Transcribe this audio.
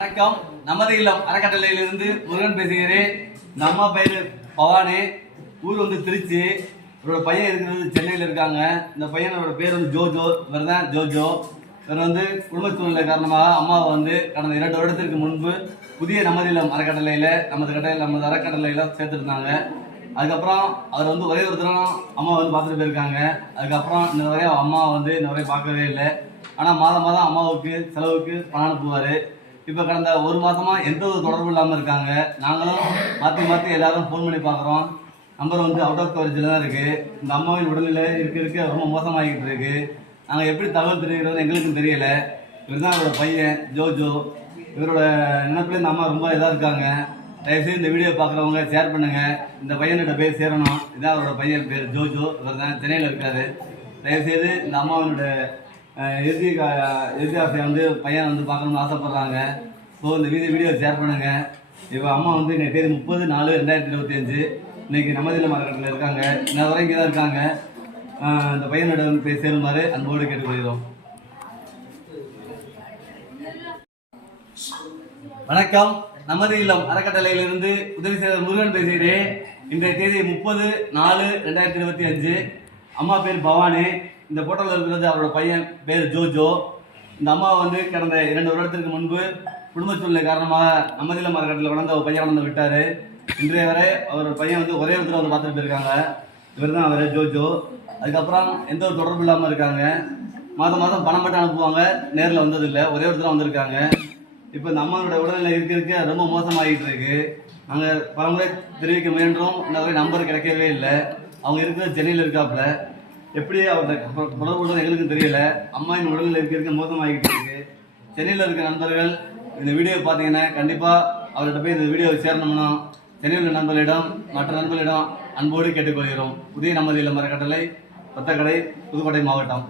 வணக்கம். நமது இல்லம் அறக்கட்டளையிலிருந்து முருகன் பேசுகிறேன். இந்த அம்மா பேரு பவானி, ஊர் வந்து திருச்சி. இவரோட பையன் இருக்கிறது சென்னையில் இருக்காங்க. இந்த பையனோட பேர் வந்து ஜோஜோ. இவர் தான் ஜோஜோ. இவர் வந்து குடும்ப சூழ்நிலை காரணமாக அம்மாவை வந்து கடந்த 2 வருடத்திற்கு முன்பு புதிய நமது இல்லம் நமது அறக்கட்டளையில் சேர்த்துருந்தாங்க. அதுக்கப்புறம் அவர் வந்து ஒரே ஒரு தரம் அம்மா வந்து பார்த்துட்டு போயிருக்காங்க. அதுக்கப்புறம் இந்த வரையும் அம்மாவை வந்து இந்த வரையும் பார்க்கவே இல்லை. ஆனால் மாதம் அம்மாவுக்கு செலவுக்கு பணம் அனுப்புவார். இப்போ கடந்த 1 மாதமா எந்த ஒரு தொடர்பு இல்லாமல் இருக்காங்க. நாங்களும் மாற்றி எல்லாரும் ஃபோன் பண்ணி பார்க்குறோம். நம்பர் வந்து அவுட் ஆஃப் கவரேஜில் தான் இருக்குது. இந்த அம்மாவின் உடல்நிலை இருக்க ரொம்ப மோசமாகிட்டு இருக்கு. நாங்கள் எப்படி தகவல் தெரிவிக்கிறது எங்களுக்கும் தெரியலை. இவர் தான் அவரோட பையன் ஜோஜோ. இவரோட நினைப்பில் இந்த அம்மா ரொம்ப இதாக இருக்காங்க. தயவுசெய்து இந்த வீடியோ பார்க்குறவங்க ஷேர் பண்ணுங்கள். இந்த பையனோட பேர் சேரணும். இதான் அவரோட பையன் பேர் ஜோஜோ. இவர் தான் சென்னையில் இருக்கார். தயவுசெய்து இந்த அம்மாவினோட இறுதி ஆசையை வந்து பையன் வந்து பார்க்கணும்னு ஆசைப்பட்றாங்க. ஸோ இந்த வீடியோ ஷேர் பண்ணுங்கள். இப்போ அம்மா வந்து இன்னைக்கு தேதி 30/4/2025 இன்னைக்கு நமது இல்லம் அறக்கட்டளையில் இருக்காங்க. இன்னும் வரை இங்கே தான் இருக்காங்க. இந்த பையனோட போய் சேருமாறு அன்போடு கேட்டுக்கொள்கிறோம். வணக்கம். நமது இல்லம் அறக்கட்டளையிலிருந்து உதவி செய்த முருகன் பேசுகிறேன். இன்றைய தேதி 30/4/2025. அம்மா பேர் பவானி. இந்த போட்டோவில் இருக்கிறது அவரோட பையன் பேர் ஜோஜோ. இந்த அம்மா வந்து கடந்த 2 வருடத்திற்கு முன்பு குடும்ப சூழ்நிலை காரணமாக நமது இல்லம் அறக்கட்டளையில் வளர்ந்து அவர் பையன் வளர்ந்து விட்டார். இன்றைய வரை அவரோட பையன் வந்து ஒரே ஒரு வந்து பார்த்துட்டு போயிருக்காங்க. இவர் தான் அவர் ஜோஜோ. அதுக்கப்புறம் எந்த ஒரு தொடர்பு இல்லாமல் இருக்காங்க. மாதம் பணம் மட்டும் அனுப்புவாங்க. நேரில் வந்ததில்லை. ஒரே ஒரு வந்திருக்காங்க. இப்போ இந்த அம்மாவோட உடல்நிலை இருக்க ரொம்ப மோசமாகிட்டு இருக்கு. நாங்கள் பலமுறை தெரிவிக்க முயன்றோம். இந்த வரை நம்பர் கிடைக்கவே இல்லை. அவங்க இருக்கிறது சென்னையில் இருக்காப்புல. எப்படி அவரோட தொடர்பு கொள்வது எங்களுக்கும் தெரியல. அம்மாவின் உடல்நிலை இருக்க மோசமாகிட்டு இருக்கு. சென்னையில் இருக்க நண்பர்கள் இந்த வீடியோ பார்த்தீங்கன்னா கண்டிப்பாக அவர்கிட்ட போய் இந்த வீடியோவை சேரணும்னா சென்னையில் உள்ள நண்பர்களிடம் மற்ற நண்பர்களிடம் அன்போடு கேட்டுக்கொள்கிறோம். புதிய நமது இல்லம் அறக்கட்டளை, கொத்தக்கடை, புதுக்கோட்டை மாவட்டம்.